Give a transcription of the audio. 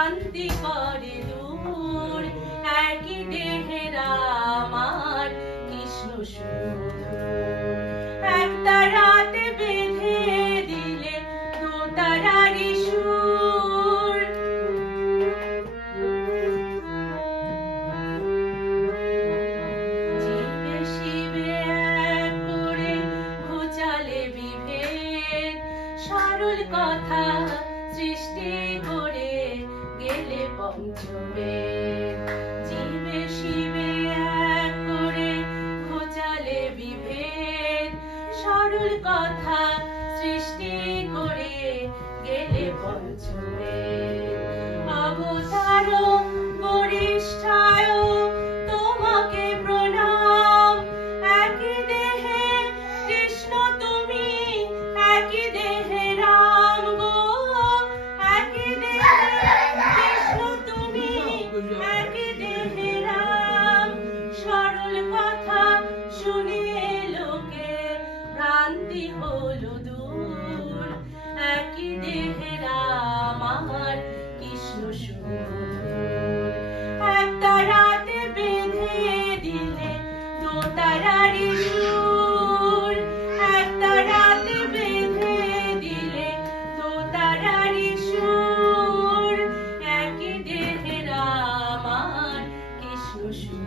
ভ্রান্তি করে দূর, একই দেহের আমার কৃষ্ণ শুধু। একটা রাতে বেঁধে দিলে দোতারারি সুর, জীবে শিবে এক করে ঘোচালে বিভেদ, সরল কথা সৃষ্টি করে গেলে পঞ্চমের। জীবে শিবে এক করে ঘোচালে বিভেদ, সরল কথা সৃষ্টি করে গেলে পঞ্চমের। অবতার বরিষ্ঠায় তোমাকে প্রণাম, একই দেহে কৃষ্ণ তুমি, একই দেহে রাম গো, একই দেহে কৃষ্ণ তুমি, একই দেহে রাম। সরল কথা শুনে লোকে ভ্রান্তি হলো দূর, একই দেহে রাম আমার কৃষ্ণ শুধু। একটা রাতে বেঁধে দিলে দোতারারি সুর, একটা রাতে বেঁধে দিলে দোতারারি সুর, একই দেহে রাম আমার কৃষ্ণ শুধু।